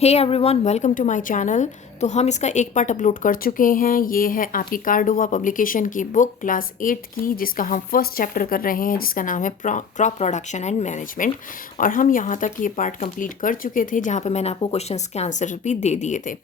Hey everyone, welcome to my channel. तो हम इसका एक पार्ट अपलोड कर चुके हैं। ये है आपकी कार्डोवा पब्लिकेशन की बुक क्लास 8 की, जिसका हम फर्स्ट चैप्टर कर रहे हैं, जिसका नाम है क्रॉप प्रोडक्शन एंड मैनेजमेंट। और हम यहाँ तक ये पार्ट कंप्लीट कर चुके थे, जहाँ पे मैंने आपको क्वेश्चंस के आंसर भी दे दिए थे।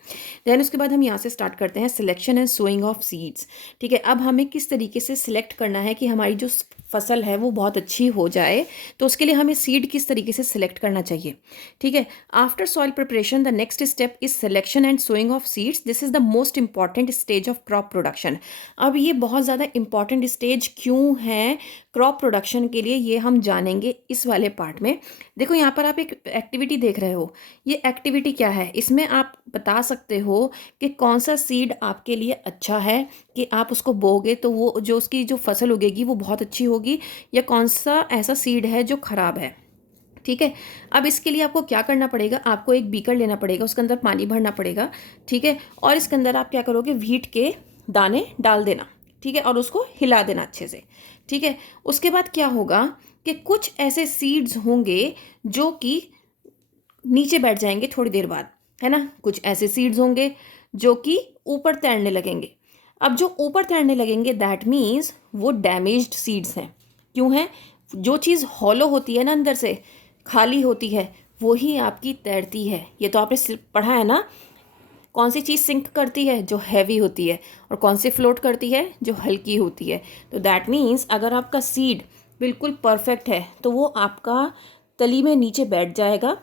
देन उसके बाद हम यहाँ से स्टार्ट करते हैं selection and sowing of seeds. ठीक है, अब हमें किस तरीके से सिलेक्ट करना है कि हमारी जो फसल है वो बहुत अच्छी हो जाए, तो उसके लिए हमें सीड किस तरीके से सिलेक्ट करना चाहिए। ठीक है, after soil preparation the next step is selection and sowing of seeds. This is the most important stage of crop production. अब ये बहुत ज़्यादा इंपॉर्टेंट स्टेज क्यों है क्रॉप प्रोडक्शन के लिए, ये हम जानेंगे इस वाले पार्ट में। देखो यहाँ पर आप एक एक्टिविटी देख रहे हो। ये एक्टिविटी क्या है, इसमें आप बता सकते हो कि कौन सा सीड आपके लिए अच्छा है कि आप उसको बोगे तो वो जो उसकी जो फसल उगेगी वो बहुत अच्छी होगी, या कौन सा ऐसा सीड है जो ख़राब है। ठीक है, अब इसके लिए आपको क्या करना पड़ेगा, आपको एक बीकर लेना पड़ेगा, उसके अंदर पानी भरना पड़ेगा। ठीक है, और इसके अंदर आप क्या करोगे, व्हीट के दाने डाल देना। ठीक है, और उसको हिला देना अच्छे से। ठीक है, उसके बाद क्या होगा कि कुछ ऐसे सीड्स होंगे जो कि नीचे बैठ जाएंगे थोड़ी देर बाद, है ना। कुछ ऐसे सीड्स होंगे जो कि ऊपर तैरने लगेंगे। अब जो ऊपर तैरने लगेंगे दैट मीन्स वो डैमेज्ड सीड्स हैं। क्यों है, जो चीज़ हॉलो होती है ना, अंदर से खाली होती है, वो ही आपकी तैरती है। ये तो आपने पढ़ा है ना, कौन सी चीज़ सिंक करती है, जो हैवी होती है, और कौन सी फ्लोट करती है, जो हल्की होती है। तो दैट मीन्स अगर आपका सीड बिल्कुल परफेक्ट है तो वो आपका तली में नीचे बैठ जाएगा,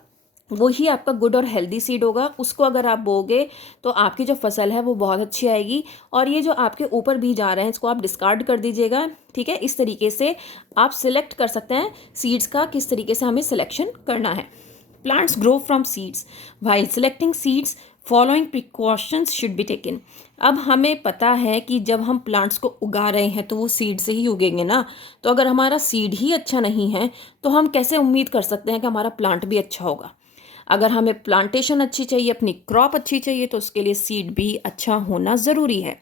वो ही आपका गुड और हेल्दी सीड होगा। उसको अगर आप बोगे तो आपकी जो फसल है वो बहुत अच्छी आएगी। और ये जो आपके ऊपर बीज आ रहे हैं, इसको आप डिस्कार्ड कर दीजिएगा। ठीक है, इस तरीके से आप सिलेक्ट कर सकते हैं सीड्स का, किस तरीके से हमें सिलेक्शन करना है। Plants grow from seeds while selecting seeds following precautions should be taken. अब हमें पता है कि जब हम प्लांट्स को उगा रहे हैं तो वो सीड से ही उगेंगे ना। तो अगर हमारा सीड ही अच्छा नहीं है तो हम कैसे उम्मीद कर सकते हैं कि हमारा प्लांट भी अच्छा होगा। अगर हमें प्लांटेशन अच्छी चाहिए, अपनी क्रॉप अच्छी चाहिए, तो उसके लिए सीड भी अच्छा होना ज़रूरी है।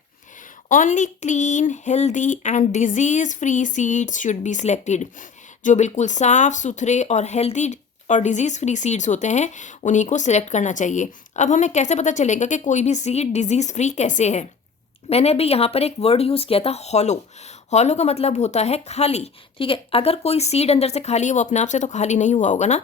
Only clean healthy and disease free seeds should be selected. जो बिल्कुल साफ़ सुथरे और हेल्दी और डिजीज़ फ्री सीड्स होते हैं, उन्हीं को सिलेक्ट करना चाहिए। अब हमें कैसे पता चलेगा कि कोई भी सीड डिजीज़ फ्री कैसे है। मैंने अभी यहाँ पर एक वर्ड यूज़ किया था, हॉलो। हॉलो का मतलब होता है खाली। ठीक है, अगर कोई सीड अंदर से खाली है, वो अपने आप से तो खाली नहीं हुआ होगा ना,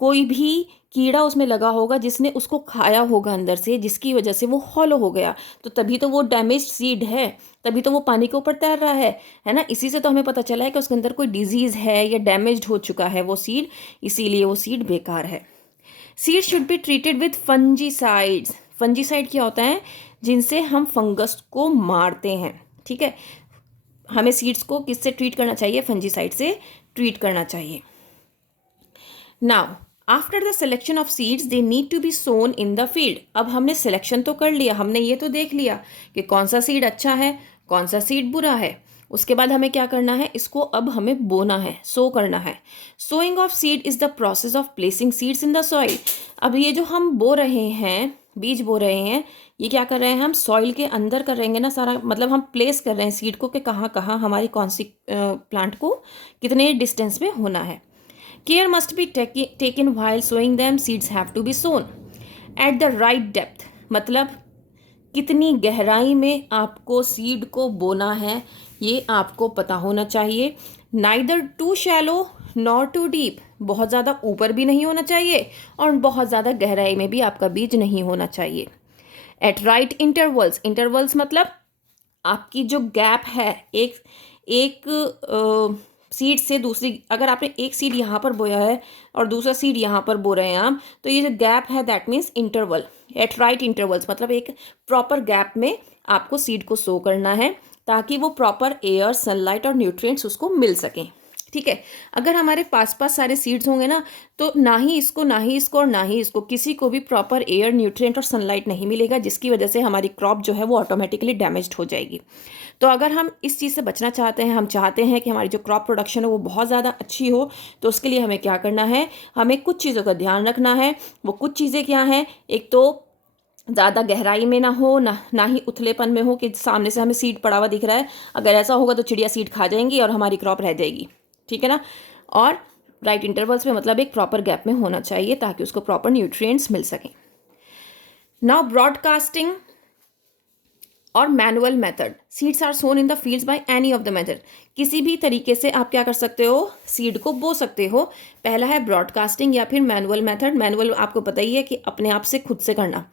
कोई भी कीड़ा उसमें लगा होगा जिसने उसको खाया होगा अंदर से, जिसकी वजह से वो हॉलो हो गया। तो तभी तो वो डैमेज्ड सीड है, तभी तो वो पानी के ऊपर तैर रहा है ना। इसी से तो हमें पता चला है कि उसके अंदर कोई डिजीज़ है या डैमेज्ड हो चुका है वो सीड, इसीलिए वो सीड बेकार है। Seed should be treated with fungicides. Fungicide क्या होता है, जिनसे हम फंगस को मारते हैं। ठीक है, हमें सीड्स को किससे ट्रीट करना चाहिए, फंजीसाइड से ट्रीट करना चाहिए। Now after the selection of seeds they need to be sown in the field. अब हमने सिलेक्शन तो कर लिया, हमने ये तो देख लिया कि कौन सा सीड अच्छा है, कौन सा सीड बुरा है। उसके बाद हमें क्या करना है, इसको अब हमें बोना है, सो करना है। Sowing of seed is the process of placing seeds in the soil. अब ये जो हम बो रहे हैं, बीज बो रहे हैं, ये क्या कर रहे हैं, हम सॉइल के अंदर करेंगे ना सारा, मतलब हम प्लेस कर रहे हैं सीड को कि कहाँ कहाँ हमारी कौन सी प्लांट को कितने डिस्टेंस में होना है। Care must be taken while sowing them. Seeds have to be sown at the right depth. मतलब कितनी गहराई में आपको सीड को बोना है, ये आपको पता होना चाहिए। Neither too shallow nor too deep. बहुत ज़्यादा ऊपर भी नहीं होना चाहिए और बहुत ज़्यादा गहराई में भी आपका बीज नहीं होना चाहिए। At right intervals. Intervals मतलब आपकी जो गैप है, एक एक सीड से दूसरी, अगर आपने एक सीड यहाँ पर बोया है और दूसरा सीड यहाँ पर बो रहे हैं आप, तो ये जो गैप है that means interval. At right intervals मतलब एक प्रॉपर गैप में आपको सीड को सो करना है, ताकि वो प्रॉपर एयर, सनलाइट और न्यूट्रिएंट्स उसको मिल सकें। ठीक है, अगर हमारे पास पास सारे सीड्स होंगे ना, तो ना ही इसको ना ही इसको और ना ही इसको, किसी को भी प्रॉपर एयर, न्यूट्रिएंट और सनलाइट नहीं मिलेगा, जिसकी वजह से हमारी क्रॉप जो है वो ऑटोमेटिकली डैमेज्ड हो जाएगी। तो अगर हम इस चीज़ से बचना चाहते हैं, हम चाहते हैं कि हमारी जो क्रॉप प्रोडक्शन है वो बहुत ज़्यादा अच्छी हो, तो उसके लिए हमें क्या करना है, हमें कुछ चीज़ों का ध्यान रखना है। वो कुछ चीज़ें क्या हैं, एक तो ज़्यादा गहराई में ना हो, ना ही उथलेपन में हो कि सामने से हमें सीड पड़ा हुआ दिख रहा है। अगर ऐसा होगा तो चिड़िया सीड खा जाएंगी और हमारी क्रॉप रह जाएगी। ठीक है ना। और राइट इंटरवल्स में मतलब एक प्रॉपर गैप में होना चाहिए, ताकि उसको प्रॉपर न्यूट्रिएंट्स मिल सकें। नाउ ब्रॉडकास्टिंग और manual method, seeds are sown in the fields by any of the method. किसी भी तरीके से आप क्या कर सकते हो, सीड को बो सकते हो। पहला है ब्रॉडकास्टिंग या फिर मैनुअल मेथड। मैनुअल आपको पता ही है कि अपने आप से खुद से करना।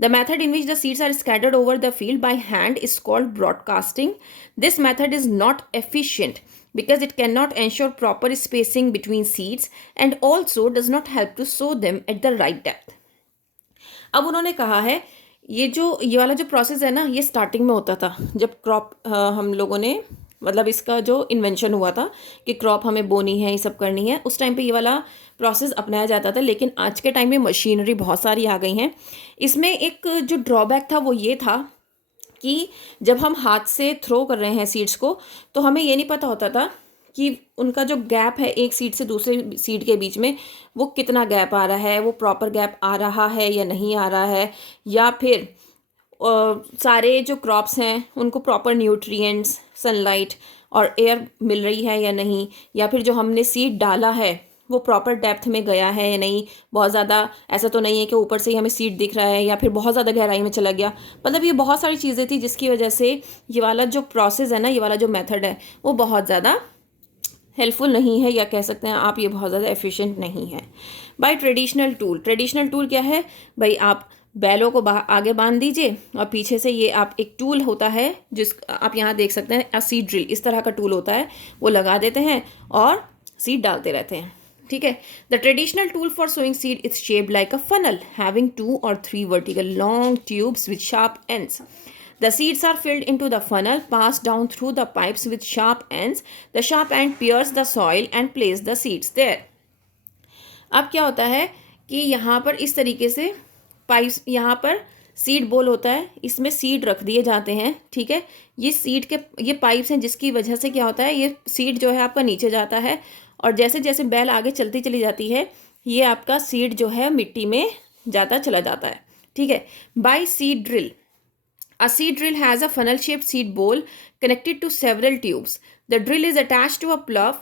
The method in which the seeds are scattered over the field by hand is called broadcasting. This method is not efficient because it cannot ensure proper spacing between seeds and also does not help to sow them at the right depth। अब उन्होंने कहा है ये वाला जो process है ना, ये स्टार्टिंग में होता था जब क्रॉप हम लोगों ने, मतलब इसका जो इन्वेंशन हुआ था कि क्रॉप हमें बोनी है, ये सब करनी है, उस टाइम पे ये वाला प्रोसेस अपनाया जाता था। लेकिन आज के टाइम में मशीनरी बहुत सारी आ गई हैं। इसमें एक जो ड्रॉबैक था वो ये था कि जब हम हाथ से थ्रो कर रहे हैं सीड्स को, तो हमें ये नहीं पता होता था कि उनका जो गैप है एक सीड से दूसरे सीड के बीच में, वो कितना गैप आ रहा है, वो प्रॉपर गैप आ रहा है या नहीं आ रहा है, या फिर सारे जो क्रॉप्स हैं उनको प्रॉपर न्यूट्रिएंट्स, सनलाइट और एयर मिल रही है या नहीं, या फिर जो हमने सीड डाला है वो प्रॉपर डेप्थ में गया है या नहीं। बहुत ज़्यादा ऐसा तो नहीं है कि ऊपर से ही हमें सीड दिख रहा है या फिर बहुत ज़्यादा गहराई में चला गया। मतलब ये बहुत सारी चीज़ें थी जिसकी वजह से ये वाला जो प्रोसेस है ना, ये वाला जो मेथड है वो बहुत ज़्यादा हेल्पफुल नहीं है, या कह सकते हैं आप ये बहुत ज़्यादा एफिशिएंट नहीं है। By traditional tool, traditional tool क्या है भाई, आप बैलों को आगे बांध दीजिए और पीछे से ये आप एक टूल होता है जिस आप यहाँ देख सकते हैं, सीड ड्रिल इस तरह का टूल होता है, वो लगा देते हैं और सीड डालते रहते हैं। ठीक है। The traditional tool for sowing seed is shaped like a funnel having 2 or 3 vertical long tubes with sharp ends. The seeds are filled into the funnel, passed down through the pipes with sharp ends. The sharp end pierce the soil and place the seeds there. अब क्या होता है कि यहाँ पर इस तरीके से पाइप्स, यहाँ पर सीड बोल होता है, इसमें सीड रख दिए जाते हैं। ठीक है। ये सीड के ये पाइप्स हैं जिसकी वजह से क्या होता है, ये सीड जो है आपका नीचे जाता है और जैसे जैसे बैल आगे चलती चली जाती है, ये आपका सीड जो है मिट्टी में जाता चला जाता है। ठीक है। By seed drill, a seed drill has a funnel-shaped seed bowl connected to several tubes. The drill is attached to a plough.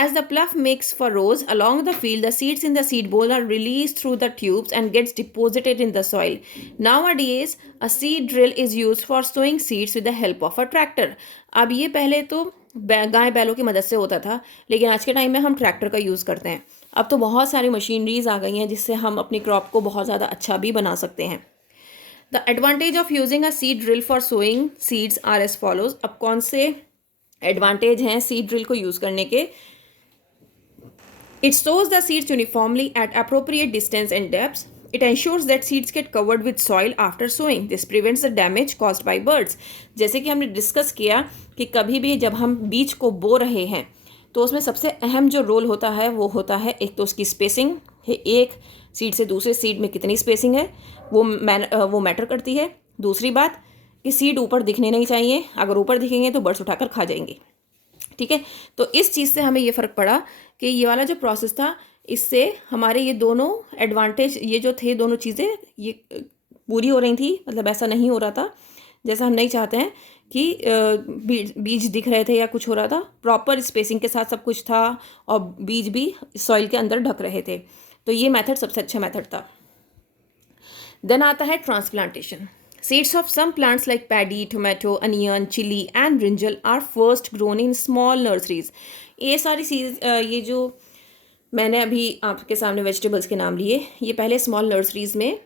As the plough makes furrows along the field, the seeds in the seed bowl are released through the tubes and gets deposited in the soil. Nowadays, a seed drill is used for sowing seeds with the help of a tractor. अब ये पहले तो गाय बैलों की मदद से होता था, लेकिन आज के टाइम में हम ट्रैक्टर का यूज़ करते हैं। अब तो बहुत सारी मशीनरीज आ गई हैं जिससे हम अपनी क्रॉप को बहुत ज़्यादा अच्छा भी बना सकते हैं। The advantage of using a seed drill for sowing seeds are as follows. अब कौन से एडवांटेज हैं सीड ड्रिल को यूज़ करने के? It shows the seeds uniformly eight appropriate distance and depth. It ensures that seeds get covered with soil after sowing. This prevents the damage caused by birds. जैसे कि हमने discuss किया कि कभी भी जब हम बीज को बो रहे हैं तो उसमें सबसे अहम जो रोल होता है वो होता है एक तो उसकी स्पेसिंग है, एक सीड से दूसरे सीड में कितनी स्पेसिंग है वो मैटर करती है। दूसरी बात कि सीड ऊपर दिखने नहीं चाहिए, अगर ऊपर दिखेंगे तो बर्ड्स उठाकर खा जाएंगे। ठीक है। तो इस चीज़ से हमें ये फ़र्क पड़ा कि ये वाला जो प्रोसेस था इससे हमारे ये दोनों एडवांटेज, ये जो थे दोनों चीज़ें ये पूरी हो रही थी। मतलब ऐसा नहीं हो रहा था जैसा हम नहीं चाहते हैं कि बीज दिख रहे थे या कुछ हो रहा था, प्रॉपर स्पेसिंग के साथ सब कुछ था और बीज भी सॉइल के अंदर ढक रहे थे। तो ये मेथड सबसे अच्छा मेथड था। देन आता है transplantation. Seeds of some plants like paddy, tomato, onion, chili and brinjal are first grown in small nurseries. ये सारी चीज़ ये जो मैंने अभी आपके सामने वेजिटेबल्स के नाम लिए, ये पहले स्मॉल नर्सरीज में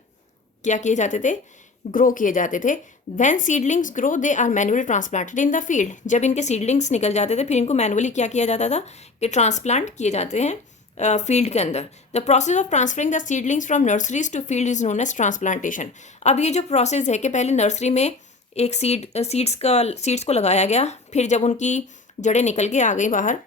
क्या किए जाते थे, ग्रो किए जाते थे। When seedlings grow, they are manually transplanted in the field. जब इनके सीडलिंग्स निकल जाते थे फिर इनको मैनुअली क्या किया जाता था कि ट्रांसप्लांट किए जाते हैं फील्ड के अंदर। The process of transferring the seedlings from nurseries to field is known as transplantation. अब ये जो प्रोसेस है कि पहले नर्सरी में एक सीड्स को लगाया गया, फिर जब उनकी जड़ें निकल के आ गई बाहर,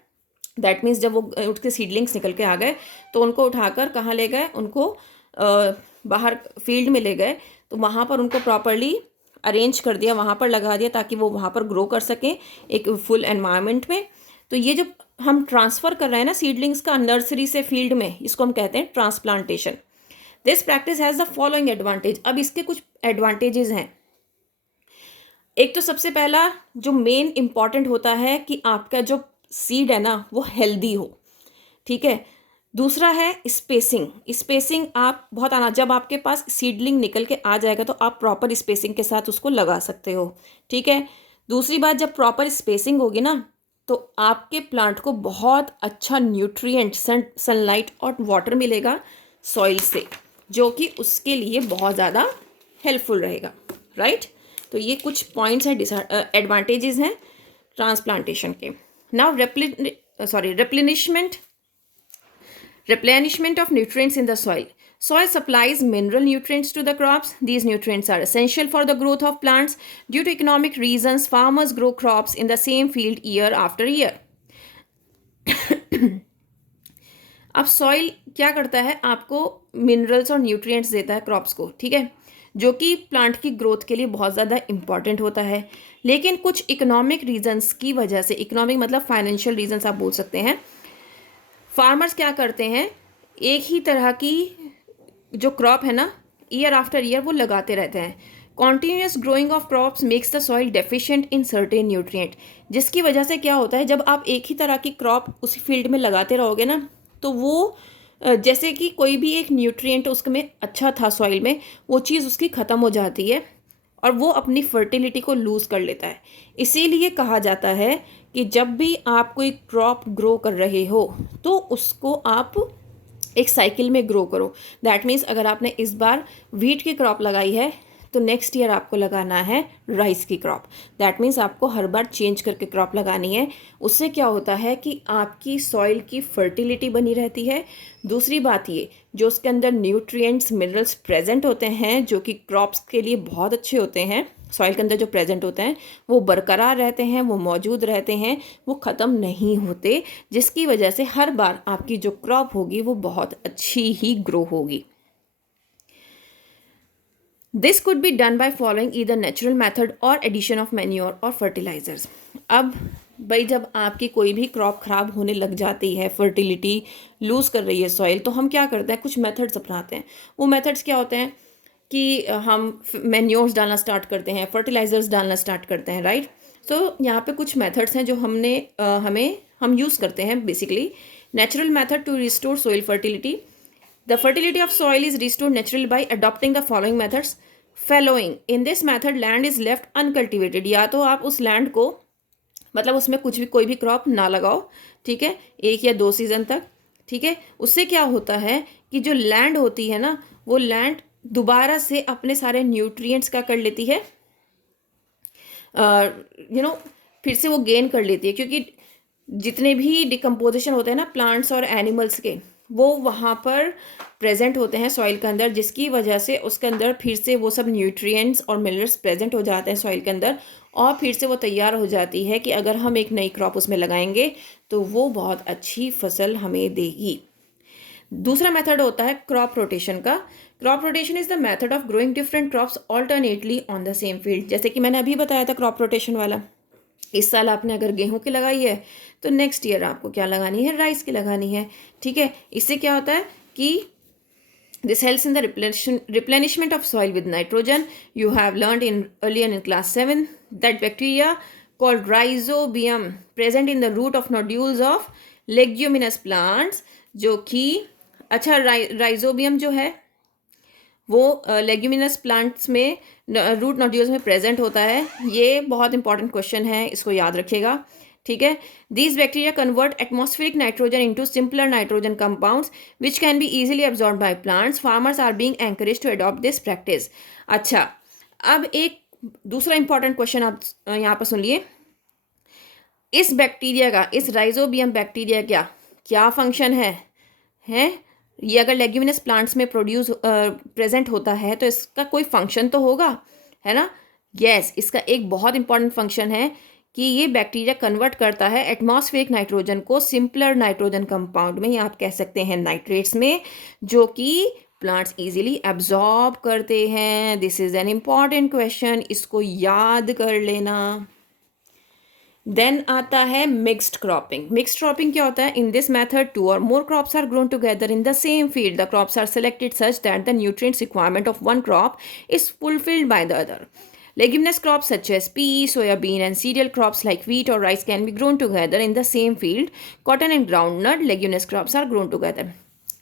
दैट मीन्स जब वो उसके सीडलिंग्स निकल के आ गए तो उनको उठाकर कहाँ ले गए, उनको बाहर फील्ड में ले गए, तो वहाँ पर उनको प्रॉपरली अरेंज कर दिया, वहाँ पर लगा दिया ताकि वो वहाँ पर ग्रो कर सकें एक फुल एनवायरनमेंट में। तो ये जो हम ट्रांसफ़र कर रहे हैं ना सीडलिंग्स का नर्सरी से फील्ड में, इसको हम कहते हैं transplantation. This practice has the following advantage. अब इसके कुछ एडवांटेजेस हैं। एक तो सबसे पहला जो मेन इम्पॉर्टेंट होता है कि आपका जो सीड है ना वो हेल्दी हो। ठीक है। दूसरा है स्पेसिंग। स्पेसिंग आप बहुत आना, जब आपके पास सीडलिंग निकल के आ जाएगा तो आप प्रॉपर स्पेसिंग के साथ उसको लगा सकते हो, ठीक है। दूसरी बात, जब प्रॉपर स्पेसिंग होगी ना तो आपके प्लांट को बहुत अच्छा न्यूट्रिएंट, सनलाइट और वाटर मिलेगा सॉइल से, जो कि उसके लिए बहुत ज़्यादा हेल्पफुल रहेगा, राइट। तो ये कुछ पॉइंट्स हैं, एडवांटेजेस हैं ट्रांसप्लांटेशन के। Now replenishment of nutrients in the soil. Soil supplies mineral nutrients to the crops. These nutrients are essential for the growth of plants. Due to economic reasons, farmers grow crops in the same field year after year. अब soil क्या करता है, आपको minerals और nutrients देता है crops को, ठीक है, जो कि प्लांट की ग्रोथ के लिए बहुत ज़्यादा इंपॉर्टेंट होता है। लेकिन कुछ इकोनॉमिक रीजंस की वजह से, इकोनॉमिक मतलब फाइनेंशियल रीजंस आप बोल सकते हैं, फार्मर्स क्या करते हैं, एक ही तरह की जो क्रॉप है ना, ईयर आफ्टर ईयर वो लगाते रहते हैं। Continuous growing of crops makes the soil deficient in certain nutrient, जिसकी वजह से क्या होता है, जब आप एक ही तरह की क्रॉप उसी फील्ड में लगाते रहोगे ना तो वो जैसे कि कोई भी एक न्यूट्रिएंट उसमें अच्छा था सॉइल में, वो चीज़ उसकी ख़त्म हो जाती है और वो अपनी फर्टिलिटी को लूज़ कर लेता है। इसीलिए कहा जाता है कि जब भी आप कोई क्रॉप ग्रो कर रहे हो तो उसको आप एक साइकिल में ग्रो करो। दैट मीन्स अगर आपने इस बार व्हीट की क्रॉप लगाई है तो नेक्स्ट ईयर आपको लगाना है राइस की क्रॉप। दैट मीन्स आपको हर बार चेंज करके क्रॉप लगानी है। उससे क्या होता है कि आपकी सॉइल की फर्टिलिटी बनी रहती है। दूसरी बात ये, जो उसके अंदर न्यूट्रिएंट्स, मिनरल्स प्रेजेंट होते हैं जो कि क्रॉप्स के लिए बहुत अच्छे होते हैं, सॉइल के अंदर जो प्रेजेंट होते हैं वो बरकरार रहते हैं, वो मौजूद रहते हैं, वो ख़त्म नहीं होते, जिसकी वजह से हर बार आपकी जो क्रॉप होगी वो बहुत अच्छी ही ग्रो होगी। This could be done by following either natural method और एडिशन ऑफ मैन्योर और फर्टिलाइजर्स। अब भाई जब आपकी कोई भी क्रॉप ख़राब होने लग जाती है, फर्टिलिटी लूज़ कर रही है सॉइल, तो हम क्या करते हैं, कुछ मेथड्स अपनाते हैं। वो मेथड्स क्या होते हैं कि हम मैन्योर्स डालना स्टार्ट करते हैं, फर्टिलाइजर्स डालना स्टार्ट करते हैं, राइट। तो यहाँ पे कुछ मेथड्स हैं जो हम यूज़ करते हैं। Basically natural method to restore soil fertility. The fertility of soil is restored naturally by adopting the following methods. Fallowing. In this method, land is left uncultivated. या तो आप उस लैंड को, मतलब उसमें कुछ भी, कोई भी क्रॉप ना लगाओ, ठीक है, 1 या 2 सीजन तक, ठीक है। उससे क्या होता है कि जो लैंड होती है ना, वो लैंड दोबारा से अपने सारे न्यूट्रिएंट्स का कर लेती है, फिर से वो गेन कर लेती है, क्योंकि जितने भी डिकम्पोजिशन होते हैं ना प्लांट्स और एनिमल्स के, वो वहाँ पर प्रेजेंट होते हैं सॉइल के अंदर, जिसकी वजह से उसके अंदर फिर से वो सब न्यूट्रिएंट्स और मिनरल्स प्रेजेंट हो जाते हैं सॉइल के अंदर, और फिर से वो तैयार हो जाती है कि अगर हम एक नई क्रॉप उसमें लगाएंगे तो वो बहुत अच्छी फसल हमें देगी। दूसरा मेथड होता है क्रॉप रोटेशन का। Crop rotation is the method of growing different crops alternately on the same field. जैसे कि मैंने अभी बताया था क्रॉप रोटेशन वाला, इस साल आपने अगर गेहूं की लगाई है तो नेक्स्ट ईयर आपको क्या लगानी है, राइस की लगानी है, ठीक है। इससे क्या होता है कि this helps in the replenishment of soil with nitrogen. You have learned earlier in class 7 that bacteria called rhizobium present in the root of nodules of leguminous plants, जो कि अच्छा राइजोबियम जो है वो लेग्यूमिनस प्लांट्स में root nodules में present होता है। ये बहुत इंपॉर्टेंट क्वेश्चन है, इसको याद रखिएगा, ठीक है। These bacteria convert atmospheric nitrogen into simpler nitrogen compounds which can be easily absorb by plants. Farmers are being encourage to adopt this practice. अच्छा, अब एक दूसरा इंपॉर्टेंट क्वेश्चन आप यहाँ पर सुनिए। इस बैक्टीरिया का, इस राइजोबियम बैक्टीरिया का क्या फंक्शन है? ये अगर लेग्यूमिनस प्लांट्स में प्रेजेंट होता है तो इसका कोई फंक्शन तो होगा, है ना। यस, इसका एक बहुत इंपॉर्टेंट फंक्शन है कि ये बैक्टीरिया कन्वर्ट करता है एटमॉस्फेरिक नाइट्रोजन को सिंपलर नाइट्रोजन कंपाउंड में, या आप कह सकते हैं नाइट्रेट्स में, जो कि प्लांट्स इजीली एब्जॉर्ब करते हैं। This is an important question, इसको याद कर लेना। देन आता है मिक्स्ड क्रॉपिंग। मिक्स्ड क्रॉपिंग क्या होता है? इन दिस मेथड 2 और more crops are grown together in the same field. The crops are selected such that the nutrients requirement of one crop is fulfilled by the other. Leguminous crops such as pea, soybean, and cereal crops like wheat or rice can be grown together in the same field. Cotton and groundnut leguminous crops are grown together.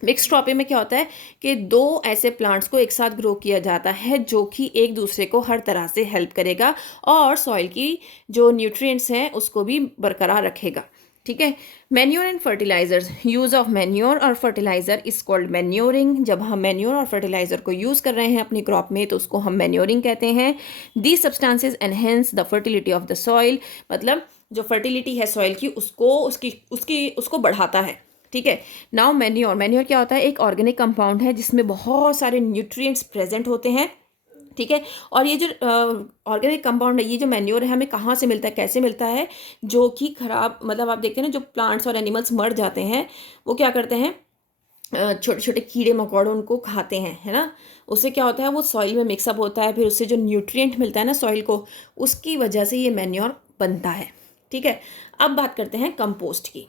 Mix cropping में क्या होता है कि दो ऐसे plants को एक साथ ग्रो किया जाता है जो कि एक दूसरे को हर तरह से हेल्प करेगा और सॉइल की जो न्यूट्रिएंट्स हैं उसको भी बरकरार रखेगा. ठीक है. Manure and fertilisers. Use of manure और फर्टिलाइजर इज कॉल्ड मैन्योरिंग. जब हम मैन्योर और फर्टिलाइजर को यूज़ कर रहे हैं अपनी क्रॉप में तो उसको हम मैन्योरिंग कहते हैं. These substances enhance the fertility of the soil. मतलब जो फर्टिलिटी है सॉइल की उसको बढ़ाता है. ठीक है. नाउ मैन्योर क्या होता है? एक ऑर्गेनिक कंपाउंड है जिसमें बहुत सारे न्यूट्रिएंट्स प्रेजेंट होते हैं. ठीक है. और ये जो ऑर्गेनिक कंपाउंड है, ये जो मैन्योर है, हमें कहाँ से मिलता है, कैसे मिलता है? जो कि खराब, मतलब आप देखते हैं ना, जो प्लांट्स और एनिमल्स मर जाते हैं वो क्या करते हैं, छोटे छोटे कीड़े मकोड़े उनको खाते हैं, है ना. उससे क्या होता है, वो सॉइल में मिक्सअप होता है, फिर उससे जो न्यूट्रिएंट मिलता है ना सॉइल को, उसकी वजह से ये मैन्योर बनता है. ठीक है. अब बात करते हैं कंपोस्ट की.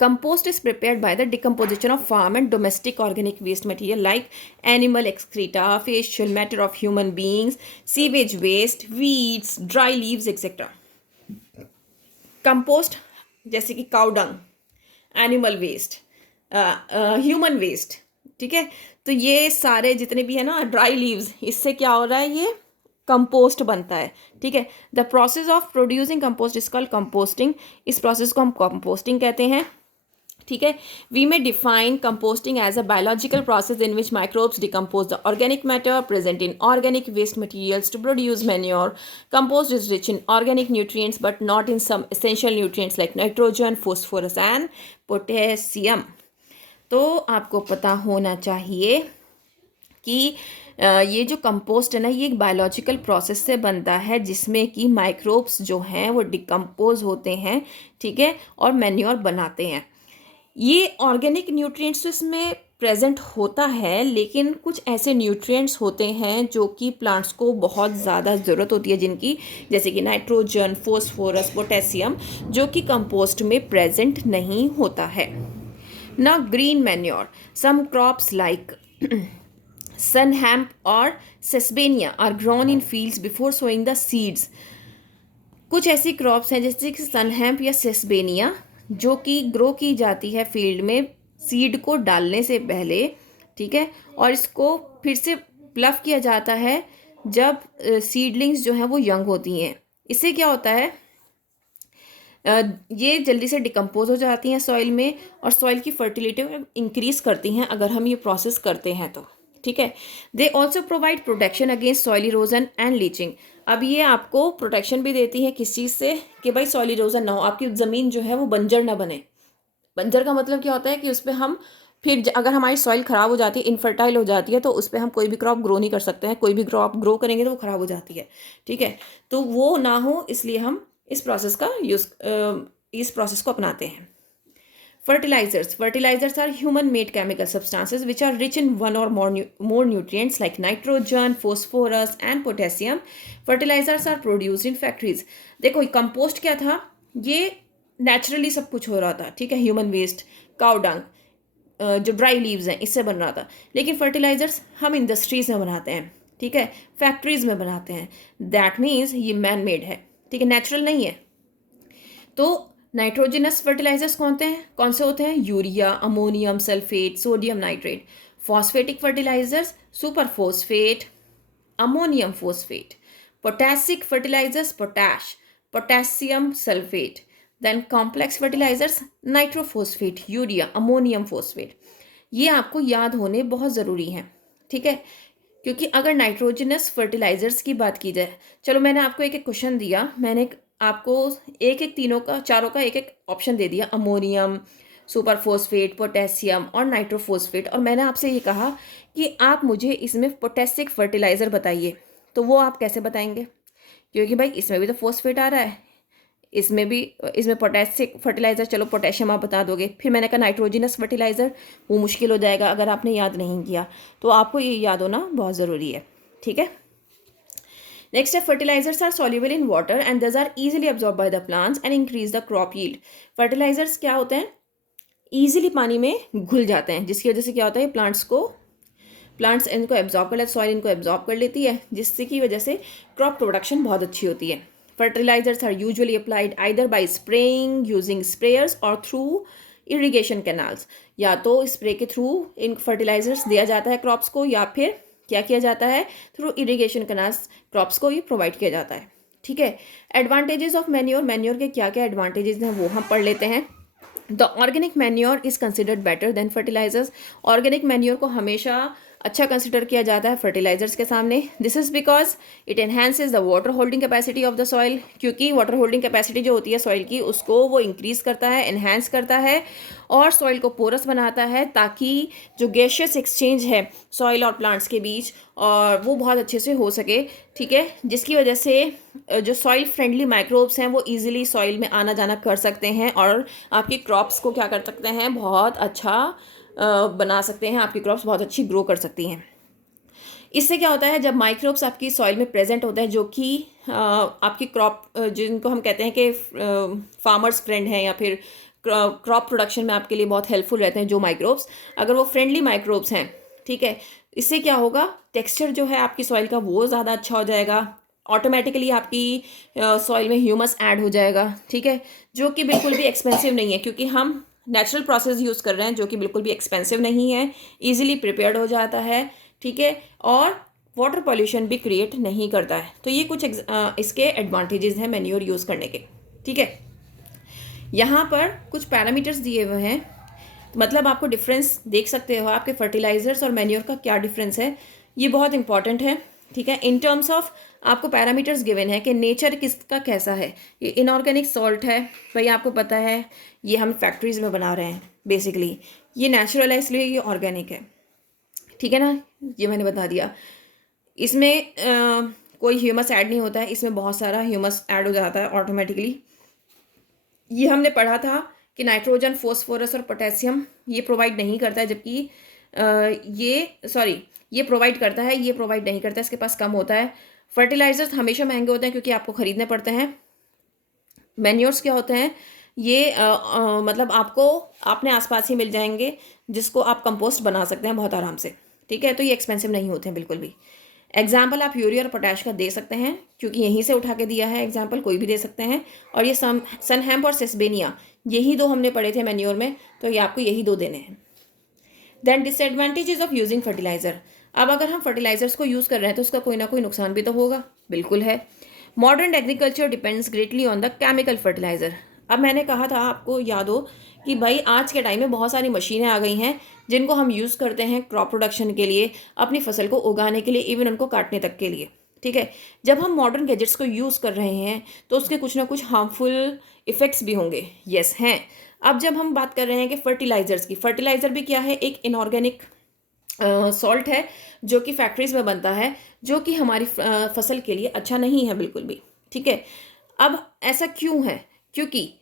Compost is prepared by the decomposition of farm and domestic organic waste material like animal excreta, facial matter of human beings, sewage waste, weeds, dry leaves, etc. Compost जैसे कि cow dung, animal waste, human waste. ठीक है. तो ये सारे जितने भी है ना ड्राई लीव्स, इससे क्या हो रहा है, ये कंपोस्ट बनता है. ठीक है. The process of producing compost is called composting. इस प्रोसेस को हम कंपोस्टिंग कहते हैं. ठीक है. We may define composting as a biological process in which microbes decompose the organic matter present in organic waste materials to produce manure. Compost is rich in organic nutrients but not in some essential nutrients like nitrogen, phosphorus and potassium. तो आपको पता होना चाहिए कि ये जो compost है ना, ये एक बायोलॉजिकल प्रोसेस से बनता है जिसमें कि माइक्रोब्स जो हैं वो डिकम्पोज होते हैं. ठीक है. और मैन्योर बनाते हैं. ये ऑर्गेनिक न्यूट्रिएंट्स तो इसमें प्रेजेंट होता है, लेकिन कुछ ऐसे न्यूट्रिएंट्स होते हैं जो कि प्लांट्स को बहुत ज़्यादा ज़रूरत होती है जिनकी, जैसे कि नाइट्रोजन, फॉस्फोरस, पोटेशियम, जो कि कंपोस्ट में प्रेजेंट नहीं होता है. ना green manure. Some crops like sun hemp और sesbania are grown in fields before sowing the seeds. कुछ ऐसी क्रॉप्स हैं जैसे कि सन हेम्प या सेसबेनिया जो कि ग्रो की जाती है फील्ड में सीड को डालने से पहले. ठीक है. और इसको फिर से प्लफ किया जाता है जब सीडलिंग्स जो हैं वो यंग होती हैं. इससे क्या होता है, ये जल्दी से डिकम्पोज हो जाती हैं सॉइल में और सॉइल की फर्टिलिटी इंक्रीज करती हैं अगर हम ये प्रोसेस करते हैं तो. ठीक है. They also provide protection against soil erosion and leaching. अब ये आपको प्रोटेक्शन भी देती है किस चीज़ से, कि भाई सॉइल इरोजन ना हो, आपकी ज़मीन जो है वो बंजर ना बने. बंजर का मतलब क्या होता है कि उस पर हम फिर अगर हमारी सॉइल ख़राब हो जाती है, इनफर्टाइल हो जाती है, तो उस पर हम कोई भी क्रॉप ग्रो नहीं कर सकते हैं. कोई भी क्रॉप ग्रो करेंगे तो वो ख़राब हो जाती है. ठीक है. तो वो ना हो इसलिए हम इस प्रोसेस को अपनाते हैं. Fertilizers are human-made chemical substances which are rich in one or more nutrients like nitrogen, phosphorus and potassium. Fertilizers are produced in factories. देखो कंपोस्ट क्या था, ये नेचुरली सब कुछ हो रहा था. ठीक है. ह्यूमन वेस्ट, काउ डंग, जो ड्राई लीव्स हैं, इससे बन रहा था. लेकिन फर्टिलाइजर्स हम इंडस्ट्रीज में बनाते हैं. ठीक है. फैक्ट्रीज में बनाते हैं. दैट मीन्स ये मैन मेड है. ठीक है. नेचुरल नहीं है. तो नाइट्रोजनस फर्टिलाइजर्स कौन से होते हैं? Urea, ammonium sulphate, sodium nitrate. Phosphatic fertilisers superphosphate, ammonium phosphate. Potassic fertilisers potash, potassium sulphate. Then complex fertilisers nitrophosphate, urea, ammonium phosphate. ये आपको याद होने बहुत ज़रूरी हैं. ठीक है. क्योंकि अगर नाइट्रोजनस फर्टिलाइजर्स की बात की जाए, चलो मैंने आपको एक एक क्वेश्चन दिया, मैंने आपको चारों का एक एक ऑप्शन दे दिया, अमोनियम, सुपर फॉस्फेट, पोटेशियम और नाइट्रोफॉस्फेट. और मैंने आपसे ये कहा कि आप मुझे इसमें पोटेसिक फर्टिलाइज़र बताइए. तो वो आप कैसे बताएंगे, क्योंकि भाई इसमें भी तो फॉस्फेट आ रहा है, इसमें पोटेसिक फर्टिलाइज़र, चलो पोटेशियम आप बता दोगे. फिर मैंने कहा नाइट्रोजनस फर्टिलाइज़र, वो मुश्किल हो जाएगा अगर आपने याद नहीं किया. तो आपको ये याद होना बहुत ज़रूरी है. ठीक है. नेक्स्ट है fertilisers are soluble in water and this are easily absorb by the plants and increase the crop yield. Fertilizers क्या होते हैं, ईजिली पानी में घुल जाते हैं, जिसकी वजह से क्या होता है प्लांट्स को प्लांट्स इनको एब्जॉर्ब कर लेते, सॉइल इनको एब्जॉर्ब कर लेती है, जिससे की वजह से क्रॉप प्रोडक्शन बहुत अच्छी होती है। Fertilisers are usually applied either by spraying using sprayers और थ्रू इरिगेशन कैनाल्स। या तो स्प्रे के थ्रू इन फर्टिलाइजर्स दिया जाता है क्रॉप्स को, या फिर क्या किया जाता है, थ्रू इरिगेशन कैनाल्स क्रॉप्स को ये प्रोवाइड किया जाता है। ठीक है। एडवांटेजेस ऑफ मैन्योर, मैन्योर के क्या क्या एडवांटेजेस हैं वो हम पढ़ लेते हैं। The organic manure is considered better than fertilisers. Organic manure को हमेशा अच्छा कंसिडर किया जाता है फर्टिलाइजर्स के सामने। This is because it enhances the water holding capacity of the soil, क्योंकि वाटर होल्डिंग कैपेसिटी जो होती है सॉइल की उसको वो इंक्रीज करता है, एनहेंस करता है और सॉइल को पोरस बनाता है, ताकि जो गैशियस एक्सचेंज है सॉइल और प्लांट्स के बीच और वो बहुत अच्छे से हो सके। ठीक है, जिसकी वजह से जो सॉइल फ्रेंडली माइक्रोब्स हैं वो इजीली सॉइल में आना जाना कर सकते हैं और आपकी क्रॉप्स को क्या कर सकते हैं, बहुत अच्छा बना सकते हैं, आपकी क्रॉप्स बहुत अच्छी ग्रो कर सकती हैं। इससे क्या होता है, जब माइक्रोब्स आपकी सॉइल में प्रेजेंट होते हैं जो कि आपकी क्रॉप, जिनको हम कहते हैं कि फार्मर्स फ्रेंड हैं या फिर क्रॉप प्रोडक्शन में आपके लिए बहुत हेल्पफुल रहते हैं जो माइक्रोब्स, अगर वो फ्रेंडली माइक्रोब्स हैं, ठीक है, इससे क्या होगा, टेक्सचर जो है आपकी सॉइल का वो ज़्यादा अच्छा हो जाएगा। ऑटोमेटिकली आपकी सॉइल में ह्यूमस ऐड हो जाएगा। ठीक है, जो कि बिल्कुल भी एक्सपेंसिव नहीं है, क्योंकि हम नेचुरल प्रोसेस यूज़ कर रहे हैं जो कि बिल्कुल भी एक्सपेंसिव नहीं है, इजीली प्रिपेयर्ड हो जाता है। ठीक है, और वाटर पॉल्यूशन भी क्रिएट नहीं करता है। तो ये कुछ इसके एडवांटेजेस हैं मैन्योर यूज़ करने के। ठीक है, यहाँ पर कुछ पैरामीटर्स दिए हुए हैं, मतलब आपको डिफरेंस देख सकते हो, आपके फर्टिलाइजर्स और मैन्योर का क्या डिफरेंस है, ये बहुत इंपॉर्टेंट है। ठीक है, इन टर्म्स ऑफ आपको पैरामीटर्स गिवन है कि नेचर किसका कैसा है। ये इनऑर्गेनिक सॉल्ट है, भाई आपको पता है ये हम फैक्ट्रीज में बना रहे हैं बेसिकली, ये नेचुरल है इसलिए ये ऑर्गेनिक है। ठीक है ना, ये मैंने बता दिया। इसमें कोई ह्यूमस ऐड नहीं होता है, इसमें बहुत सारा ह्यूमस ऐड हो जाता है ऑटोमेटिकली। ये हमने पढ़ा था कि नाइट्रोजन, फॉस्फोरस और पोटेशियम ये प्रोवाइड नहीं करता है, जबकि ये प्रोवाइड करता है, ये प्रोवाइड नहीं करता है, इसके पास कम होता है। फर्टिलाइजर्स हमेशा महंगे होते हैं क्योंकि आपको ख़रीदने पड़ते हैं। मैन्योर्स क्या होते हैं, ये मतलब आपको अपने आसपास ही मिल जाएंगे, जिसको आप कंपोस्ट बना सकते हैं बहुत आराम से। ठीक है, तो ये एक्सपेंसिव नहीं होते हैं बिल्कुल भी। एग्जाम्पल आप यूरिया और पोटैश का दे सकते हैं, क्योंकि यहीं से उठा के दिया है, एग्जाम्पल कोई भी दे सकते हैं। और ये सनहैम्प और सेस्बेनिया, यही दो हमने पढ़े थे मैन्योर में, तो ये आपको यही दो देने हैं। Then disadvantages of using fertiliser. अब अगर हम फर्टिलाइजर्स को यूज़ कर रहे हैं तो उसका कोई ना कोई नुकसान भी तो होगा, बिल्कुल है। Modern agriculture depends greatly on the chemical fertiliser. अब मैंने कहा था, आपको याद हो कि भाई आज के टाइम में बहुत सारी मशीनें आ गई हैं जिनको हम यूज़ करते हैं क्रॉप प्रोडक्शन के लिए, अपनी फसल को उगाने के लिए, इवन उनको काटने तक के लिए। ठीक है, जब हम मॉडर्न गैजेट्स को यूज़ कर रहे हैं तो उसके कुछ ना कुछ हार्मफुल इफ़ेक्ट्स भी होंगे, यस हैं। अब जब हम बात कर रहे हैं कि फर्टिलाइजर्स की, फर्टिलाइज़र भी क्या है, एक इनऑर्गेनिक सॉल्ट है जो कि फैक्ट्रीज में बनता है, जो कि हमारी फसल के लिए अच्छा नहीं है बिल्कुल भी। ठीक है, अब ऐसा क्यों है, क्योंकि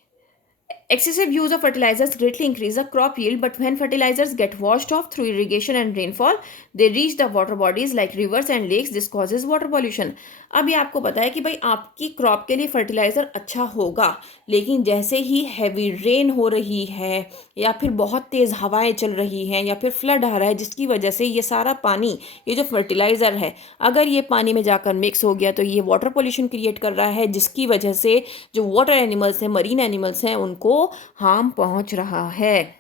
excessive use of fertilizers greatly increase the crop yield, but when fertilizers get washed off through irrigation and rainfall, they reach the water bodies like rivers and lakes. This causes water pollution. अब ये आपको पता है कि भाई आपकी crop के लिए फर्टिलाइज़र अच्छा होगा, लेकिन जैसे ही हैवी रेन हो रही है या फिर बहुत तेज़ हवाएं चल रही हैं या फिर फ्लड आ रहा है, जिसकी वजह से ये सारा पानी, ये जो फर्टिलाइज़र है, अगर ये पानी में जाकर मिक्स हो गया तो ये वाटर पोल्यूशन क्रिएट कर रहा है, जिसकी वजह से जो वाटर एनिमल्स हैं, मरीन एनिमल्स हैं, उनको हार्म पहुंच रहा है।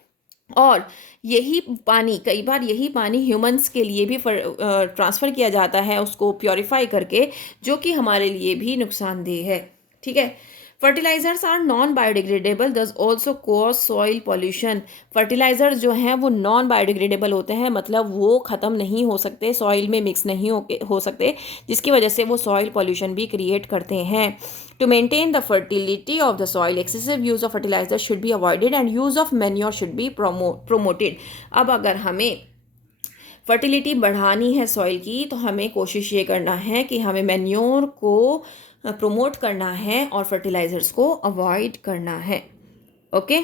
और यही पानी, कई बार यही पानी ह्यूमंस के लिए भी ट्रांसफ़र किया जाता है उसको प्योरीफाई करके, जो कि हमारे लिए भी नुकसानदेह है। ठीक है, fertilisers are non biodegradable thus also cause soil pollution. Fertilisers जो हैं वो नॉन बायोडिग्रेडेबल होते हैं, मतलब वो ख़त्म नहीं हो सकते, सॉइल में मिक्स नहीं हो सकते, जिसकी वजह से वो सॉइल पॉल्यूशन भी क्रिएट करते हैं। To maintain the fertility of the soil, excessive use of fertilizer should be avoided and use of manure should be promoted. अब अगर हमें फर्टिलिटी बढ़ानी है सॉइल की तो हमें कोशिश ये करना है कि हमें मैन्योर को प्रमोट करना है और फर्टिलाइजर्स को अवॉइड करना है। Okay,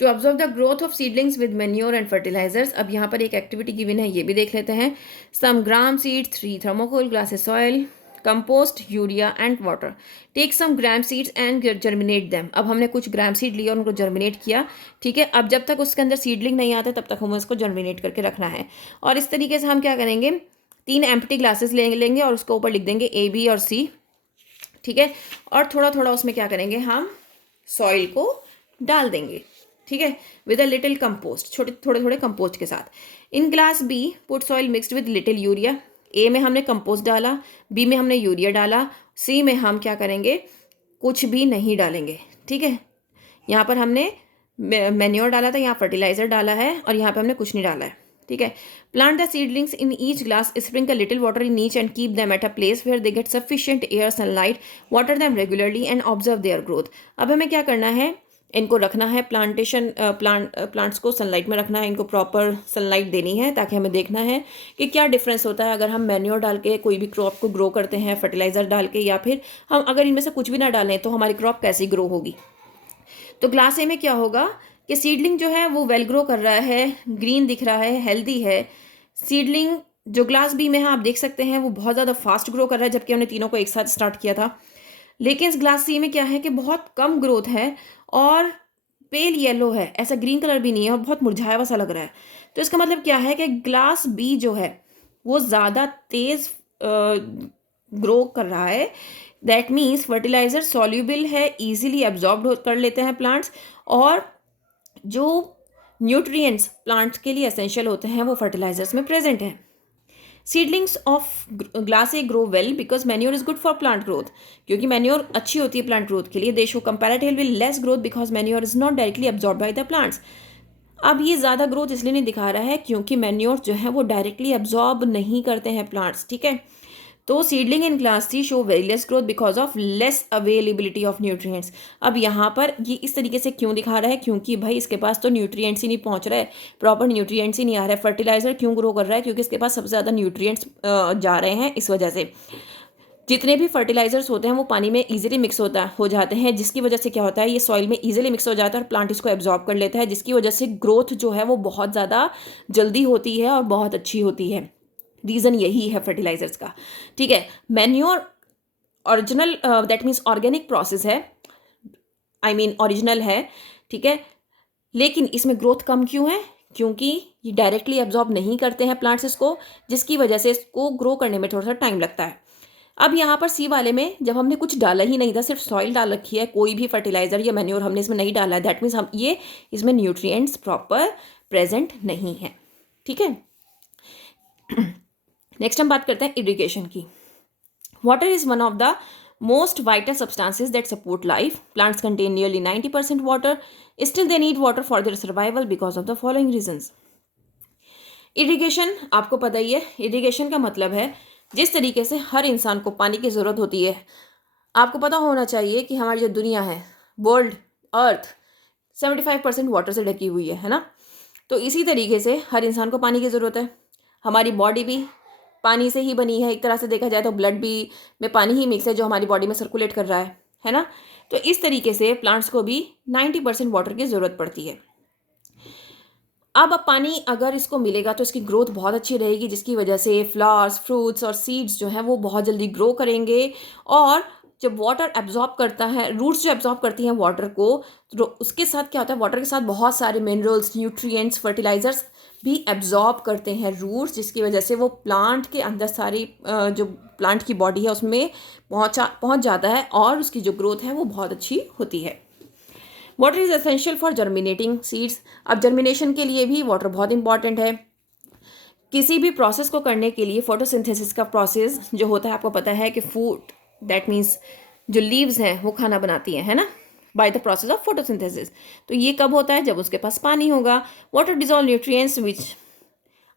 to observe the growth of seedlings with manure and fertilisers. अब यहाँ पर एक एक्टिविटी गिवन है, ये भी देख लेते हैं। Some gram seed, 3 thermocol glasses soil, compost, urea and water. Take some gram seeds and germinate them. अब हमने कुछ ग्राम सीड लिए और उनको जर्मिनेट किया, ठीक है। अब जब तक उसके अंदर सीडलिंग नहीं आते तब तक हमें उसको जर्मिनेट करके रखना है। और इस तरीके से हम क्या करेंगे, 3 एम्प्टी ग्लासेस लेंगे और उसके ऊपर लिख देंगे ए, बी और सी, ठीक है। और थोड़ा थोड़ा उसमें क्या करेंगे, हम सॉइल को डाल देंगे, ठीक है, विद अ लिटिल कंपोस्ट, छोटे थोड़े थोड़े कंपोस्ट के साथ। In glass B put soil mixed with little urea. A में हमने कंपोस्ट डाला, बी में हमने यूरिया डाला, सी में हम क्या करेंगे, कुछ भी नहीं डालेंगे, ठीक है। यहाँ पर हमने मैन्योर डाला था, यहाँ फर्टिलाइजर डाला है और यहाँ पे हमने कुछ नहीं डाला है, ठीक है। Plant the seedlings in each glass, sprinkle little water in each and keep them at a place where they get sufficient air sunlight, water them regularly and observe their growth. अब हमें क्या करना है, इनको रखना है प्लांट्स को sunlight में रखना है, इनको प्रॉपर सनलाइट देनी है ताकि हमें देखना है कि क्या डिफरेंस होता है अगर हम मैन्योर डाल के कोई भी क्रॉप को ग्रो करते हैं, फर्टिलाइज़र डाल के, या फिर हम अगर इनमें से कुछ भी ना डालें तो हमारी क्रॉप कैसी ग्रो होगी। तो ग्लास ए में क्या होगा कि सीडलिंग जो है वो वेल ग्रो कर रहा है, ग्रीन दिख रहा है, हेल्दी है। सीडलिंग जो ग्लास बी में है आप देख सकते हैं वो बहुत ज़्यादा फास्ट ग्रो कर रहा है, जबकि हमने तीनों को एक साथ स्टार्ट किया था। लेकिन इस ग्लास सी में क्या है कि बहुत कम ग्रोथ है और पेल येलो है, ऐसा ग्रीन कलर भी नहीं है और बहुत मुरझाया हुआ सा लग रहा है। तो इसका मतलब क्या है कि ग्लास बी जो है वो ज़्यादा तेज़ ग्रो कर रहा है। दैट मीन्स फर्टिलाइज़र सॉल्यूबल है, ईजिली एब्जॉर्ब कर लेते हैं प्लांट्स, और जो न्यूट्रिएंट्स प्लांट्स के लिए एसेंशियल होते हैं वो फर्टिलाइजर्स में प्रेजेंट हैं। Seedlings of glass A grow well because manure is good for plant growth, क्योंकि मैन्योर अच्छी होती है प्लांट ग्रोथ के लिए। दे show comparatively less growth because manure is not directly absorb by the plants. अब ये ज़्यादा ग्रोथ इसलिए नहीं दिखा रहा है क्योंकि मैन्योर जो है वो डायरेक्टली एब्जॉर्ब नहीं करते हैं प्लांट्स, ठीक है। तो seedling in glass C show very less growth because of less availability of nutrients. अब यहाँ पर ये इस तरीके से क्यों दिखा रहा है, क्योंकि भाई इसके पास तो न्यूट्रिएंट्स ही नहीं पहुँच रहा है, प्रॉपर न्यूट्रिएंट्स ही नहीं आ रहा है। फर्टिलाइजर क्यों ग्रो कर रहा है, क्योंकि इसके पास सबसे ज़्यादा न्यूट्रिएंट्स जा रहे हैं, इस वजह से। जितने भी फर्टिलाइजर्स होते हैं वो पानी में इजीली मिक्स हो जाते हैं, जिसकी वजह से क्या होता है, ये सॉइल में इजीली मिक्स हो जाता है और प्लांट इसको एब्जॉर्ब कर लेता है, जिसकी वजह से ग्रोथ जो है वो बहुत ज़्यादा जल्दी होती है और बहुत अच्छी होती है। रीज़न यही है फर्टिलाइजर्स का, ठीक है। Manure original that means organic process है, आई मीन ओरिजिनल है, ठीक है। लेकिन इसमें ग्रोथ कम क्यों है, क्योंकि ये डायरेक्टली एब्जॉर्ब नहीं करते हैं प्लांट्स इसको, जिसकी वजह से इसको ग्रो करने में थोड़ा सा टाइम लगता है। अब यहाँ पर सी वाले में जब हमने कुछ डाला ही नहीं था, सिर्फ सॉइल डाल रखी है, कोई भी फर्टिलाइजर या मैन्योर हमने इसमें नहीं डाला है, दैट मीन्स हम ये इसमें न्यूट्रिएंट्स प्रॉपर प्रेजेंट नहीं है, ठीक है। नेक्स्ट हम बात करते हैं इरिगेशन की। Water is one of the most vital substances that support life. Plants contain nearly 90% water, still they need water for their survival because of the following reasons. Irrigation आपको पता ही है, इरिगेशन का मतलब है जिस तरीके से हर इंसान को पानी की ज़रूरत होती है। आपको पता होना चाहिए कि हमारी जो दुनिया है, वर्ल्ड, अर्थ 75% वाटर से ढकी हुई है ना। तो इसी तरीके से हर इंसान को पानी की ज़रूरत है। हमारी बॉडी भी पानी से ही बनी है, एक तरह से देखा जाए तो ब्लड भी में पानी ही मिक्स है जो हमारी बॉडी में सर्कुलेट कर रहा है ना। तो इस तरीके से प्लांट्स को भी 90% वाटर की ज़रूरत पड़ती है। अब पानी अगर इसको मिलेगा तो इसकी ग्रोथ बहुत अच्छी रहेगी, जिसकी वजह से फ्लावर्स, फ्रूट्स और सीड्स जो हैं वो बहुत जल्दी ग्रो करेंगे। और जब वाटर एब्जॉर्ब करता है, रूट्स जो एब्जॉर्ब करती हैं वाटर को, तो उसके साथ क्या होता है, वाटर के साथ बहुत सारे मिनरल्स, न्यूट्रिएंट्स, फर्टिलाइजर्स भी एब्जॉर्ब करते हैं रूट्स, जिसकी वजह से वो प्लांट के अंदर सारी जो प्लांट की बॉडी है उसमें पहुंच जाता है और उसकी जो ग्रोथ है वो बहुत अच्छी होती है। Water is essential for germinating seeds. अब जर्मिनेशन के लिए भी वाटर बहुत इंपॉर्टेंट है। किसी भी प्रोसेस को करने के लिए फोटोसिंथेसिस का प्रोसेस जो होता है, आपको पता है कि फूड दैट मीन्स जो लीव्स हैं वो खाना बनाती हैं, है ना, by the process of photosynthesis. तो ये कब होता है, जब उसके पास पानी होगा। Water dissolve nutrients which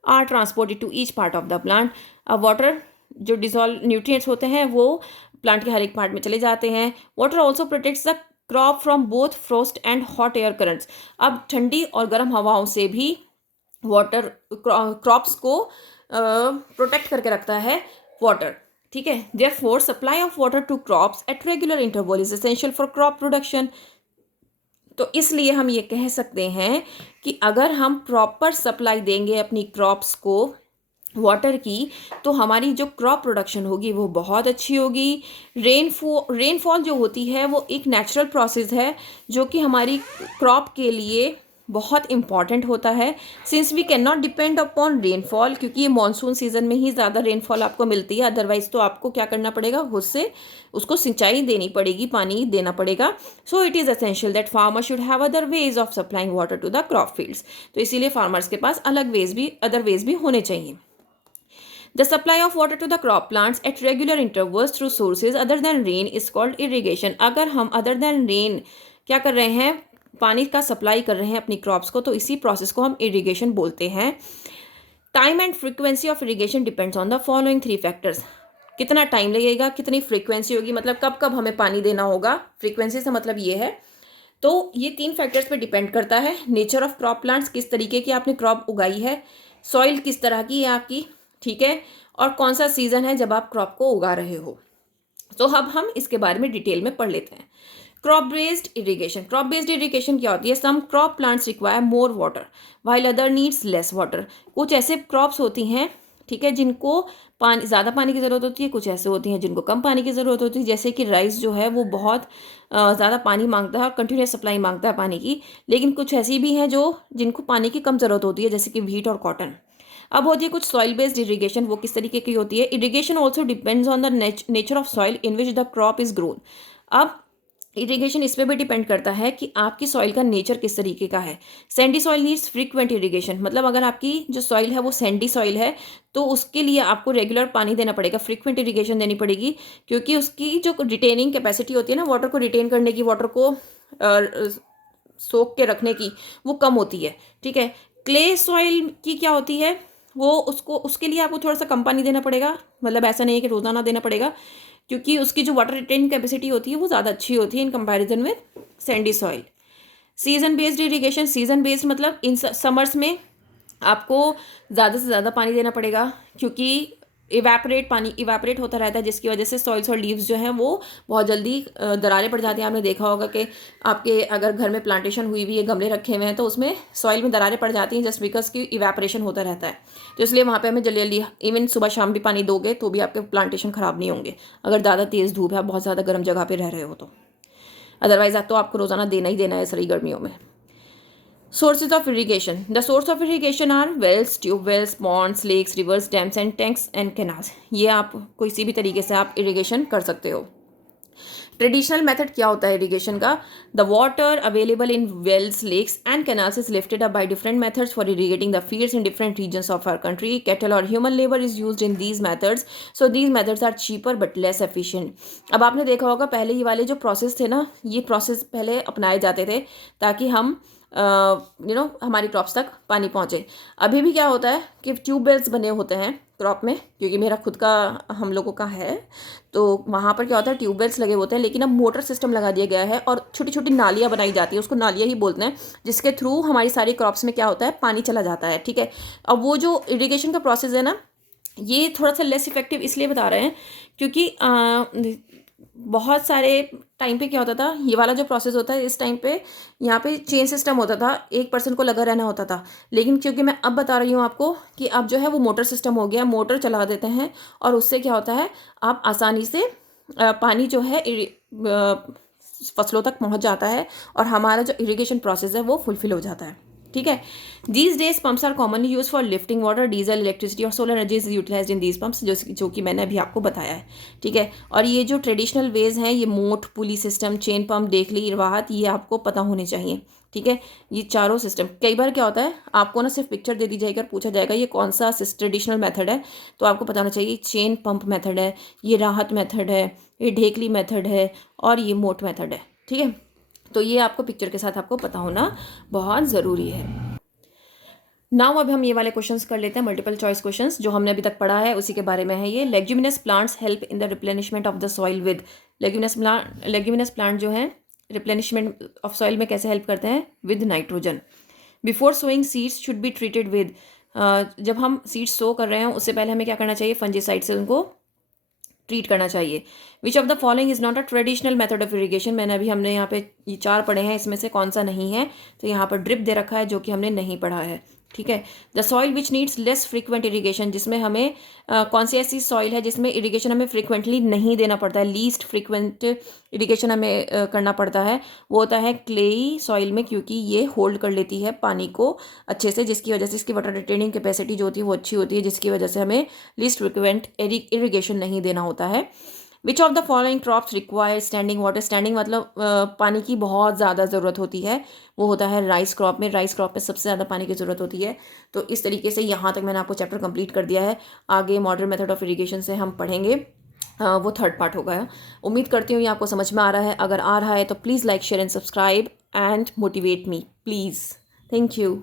are transported to each part of the plant. अब वाटर जो डिजॉल्व न्यूट्रिएंट्स होते हैं वो प्लांट के हर एक पार्ट में चले जाते हैं। Water also protects the crop from both frost and hot air currents. अब ठंडी और गर्म हवाओं से भी वाटर क्रॉप्स को प्रोटेक्ट करके रखता है वाटर, ठीक है। Therefore supply of water to crops at regular interval is essential for crop production. तो इसलिए हम ये कह सकते हैं कि अगर हम प्रॉपर सप्लाई देंगे अपनी क्रॉप्स को वाटर की, तो हमारी जो क्रॉप प्रोडक्शन होगी वो बहुत अच्छी होगी। रेनफॉल जो होती है वो एक नेचुरल प्रोसेस है जो कि हमारी क्रॉप के लिए बहुत इम्पॉर्टेंट होता है। Since we can not depend upon rainfall, क्योंकि ये मानसून सीजन में ही ज़्यादा रेनफॉल आपको मिलती है, अदरवाइज तो आपको क्या करना पड़ेगा, खुद से उसको सिंचाई देनी पड़ेगी, पानी देना पड़ेगा। So it is essential that farmer should have other ways of supplying water to the crop fields. तो इसीलिए फार्मर्स के पास अदर वेज भी होने चाहिए। The supply of water to the crop plants at regular intervals through sources other than rain is called irrigation. अगर हम other than rain क्या कर रहे हैं, पानी का सप्लाई कर रहे हैं अपनी क्रॉप्स को, तो इसी प्रोसेस को हम इरिगेशन बोलते हैं। Time and frequency of irrigation depends on the following 3 factors. कितना टाइम लगेगा, कितनी फ्रीक्वेंसी होगी, मतलब कब कब हमें पानी देना होगा, फ्रीक्वेंसी से मतलब ये है। तो ये 3 फैक्टर्स पे डिपेंड करता है। नेचर ऑफ क्रॉप प्लांट्स, किस तरीके की आपने क्रॉप उगाई है, सॉइल किस तरह की है आपकी, ठीक है, और कौन सा सीजन है जब आप क्रॉप को उगा रहे हो। तो अब हम इसके बारे में डिटेल में पढ़ लेते हैं। Crop based irrigation. Crop based irrigation क्या होती है? Some crop plants require more water while other needs less water. कुछ ऐसे क्रॉप्स होती हैं, ठीक है, जिनको पानी, ज़्यादा पानी की ज़रूरत होती है, कुछ ऐसे होती हैं जिनको कम पानी की ज़रूरत होती है। जैसे कि राइस जो है वो बहुत ज़्यादा पानी मांगता है और कंटिन्यूस सप्लाई मांगता है पानी की, लेकिन कुछ ऐसी भी हैं जो जिनको पानी की कम ज़रूरत होती है, जैसे कि व्हीट और कॉटन। अब होती है कुछ सॉइल बेस्ड इरिगेशन। वो किस तरीके की होती है? Irrigation also depends on the nature of soil in which the crop is grown. अब इरिगेशन इस पर भी डिपेंड करता है कि आपकी सॉइल का नेचर किस तरीके का है। Sandy soil needs frequent irrigation, मतलब अगर आपकी जो सॉइल है वो सैंडी सॉइल है तो उसके लिए आपको रेगुलर पानी देना पड़ेगा, फ्रीक्वेंट इरिगेशन देनी पड़ेगी, क्योंकि उसकी जो रिटेनिंग कैपेसिटी होती है ना, वाटर को रिटेन करने की, वाटर को सोख के रखने की, वो कम होती है, ठीक है। क्ले सॉइल की क्या होती है, वो उसके लिए आपको थोड़ा सा कम पानी देना पड़ेगा, मतलब ऐसा नहीं है कि रोज़ाना देना पड़ेगा, क्योंकि उसकी जो वाटर रिटेनिंग कैपेसिटी होती है वो ज़्यादा अच्छी होती है in comparison with Sandy soil. Season based irrigation. Season based मतलब इन समर्स में आपको ज़्यादा से ज़्यादा पानी देना पड़ेगा, क्योंकि इवेपोरेट होता रहता है, जिसकी वजह से सॉइल्स और लीव्स जो हैं वो बहुत जल्दी दरारें पड़ जाती हैं। आपने देखा होगा कि आपके अगर घर में प्लांटेशन हुई हुई है, गमले रखे हुए हैं, तो उसमें सॉइल में दरारें पड़ जाती हैं जस्ट बिकॉज की इवेपोरेशन होता रहता है। तो इसलिए वहाँ पे हमें जल्दी जल्दी, इवन सुबह शाम भी पानी दोगे तो भी आपके प्लांटेशन ख़राब नहीं होंगे, अगर ज़्यादा तेज़ धूप है, बहुत ज़्यादा गर्म जगह पर रह रहे हो तो। अदरवाइज तो आपको रोज़ाना देना ही देना है सही गर्मियों में। Sources of irrigation. The source of irrigation are wells, tube wells, ponds, lakes, rivers, dams and tanks and canals. ये आप किसी भी तरीके से आप इरिगेशन कर सकते हो। ट्रेडिशनल मेथड क्या होता है इरिगेशन का? The water available in wells, lakes and canals is lifted up by different methods for irrigating the fields in different regions of our country. Cattle और human labour is used in these methods, so these methods are cheaper but less efficient. अब आपने देखा होगा पहले ये वाले जो process थे ना, ये प्रोसेस पहले अपनाए जाते थे ताकि हम हमारी क्रॉप्स तक पानी पहुँचे. अभी भी क्या होता है कि ट्यूबवेल्स बने होते हैं क्रॉप में, क्योंकि मेरा खुद का, हम लोगों का है, तो वहाँ पर क्या होता है ट्यूबवेल्स लगे होते हैं, लेकिन अब मोटर सिस्टम लगा दिया गया है और छोटी छोटी नालियाँ बनाई जाती है, उसको नालियाँ ही बोलते हैं, जिसके थ्रू हमारी सारी क्रॉप्स में क्या होता है, पानी चला जाता है, ठीक है. अब वो जो इरिगेशन का प्रोसेस है ना, ये थोड़ा सा लेस इफेक्टिव इसलिए बता रहे हैं क्योंकि बहुत सारे टाइम पे क्या होता था, ये वाला जो प्रोसेस होता है इस टाइम पे यहाँ पे चेन सिस्टम होता था, एक पर्सन को लगा रहना होता था. लेकिन क्योंकि मैं अब बता रही हूँ आपको कि अब जो है वो मोटर सिस्टम हो गया, मोटर चला देते हैं और उससे क्या होता है, आप आसानी से पानी जो है फसलों तक पहुँच जाता है और हमारा जो इरिगेशन प्रोसेस है वो फुलफिल हो जाता है, ठीक है. These days pumps are commonly use for lifting water. Diesel, electricity और solar energy is utilise in these pumps, जो कि मैंने अभी आपको बताया है, ठीक है. और ये जो ट्रेडिशनल वेज हैं, ये मोट, पुली सिस्टम, चेन पम्प, देखली, वाहत, ये आपको पता होने चाहिए, ठीक है. ये चारों सिस्टम, कई बार क्या होता है आपको ना सिर्फ पिक्चर दे दी जाएगी और पूछा जाएगा ये कौन सा ट्रेडिशनल मेथड है, तो आपको पता होना चाहिए चेन पम्प मेथड है, ये राहत मेथड है, ये ढेकली मेथड है और ये मोट मेथड है, ठीक है. तो ये आपको पिक्चर के साथ आपको पता होना बहुत ज़रूरी है. नाउ अब हम ये वाले क्वेश्चंस कर लेते हैं, मल्टीपल चॉइस क्वेश्चंस, जो हमने अभी तक पढ़ा है उसी के बारे में है ये. Leguminous plants help in the replenishment of the soil with. Leguminous plant जो हैं रिप्लेनिशमेंट ऑफ सॉइल में कैसे हेल्प करते हैं? With nitrogen. Before sowing seeds should be treated with. जब हम सीड्स सो कर रहे हैं उससे पहले हमें क्या करना चाहिए? फंजीसाइड से उनको ट्रीट करना चाहिए. Which of the following is not a traditional method of irrigation. हमने यहाँ पे ये 4 पढ़े हैं, इसमें से कौन सा नहीं है? तो यहाँ पर ड्रिप दे रखा है जो कि हमने नहीं पढ़ा है, ठीक है। The soil which needs less frequent irrigation, जिसमें हमें कौन सी ऐसी सॉइल है जिसमें इरीगेशन हमें फ्रीक्वेंटली नहीं देना पड़ता है, लीस्ट फ्रीक्वेंट इरीगेशन हमें करना पड़ता है, वो होता है क्लेई सॉइल में, क्योंकि ये होल्ड कर लेती है पानी को अच्छे से, जिसकी वजह से इसकी वाटर रिटेनिंग कैपेसिटी जो होती है वो अच्छी होती है, जिसकी वजह से हमें लीस्ट फ्रीक्वेंट इरीगेशन नहीं देना होता है। Which of the following crops require standing water, standing मतलब पानी की बहुत ज़्यादा ज़रूरत होती है, वो होता है राइस क्रॉप में। राइस क्रॉप में सबसे ज़्यादा पानी की ज़रूरत होती है। तो इस तरीके से यहाँ तक मैंने आपको चैप्टर कंप्लीट कर दिया है। आगे मॉडर्न मेथड ऑफ इरीगेशन से हम पढ़ेंगे, वो थर्ड पार्ट होगा। उम्मीद करती हूँ ये आपको समझ में आ रहा है। अगर आ रहा है तो please like share and subscribe and motivate me please. Thank you.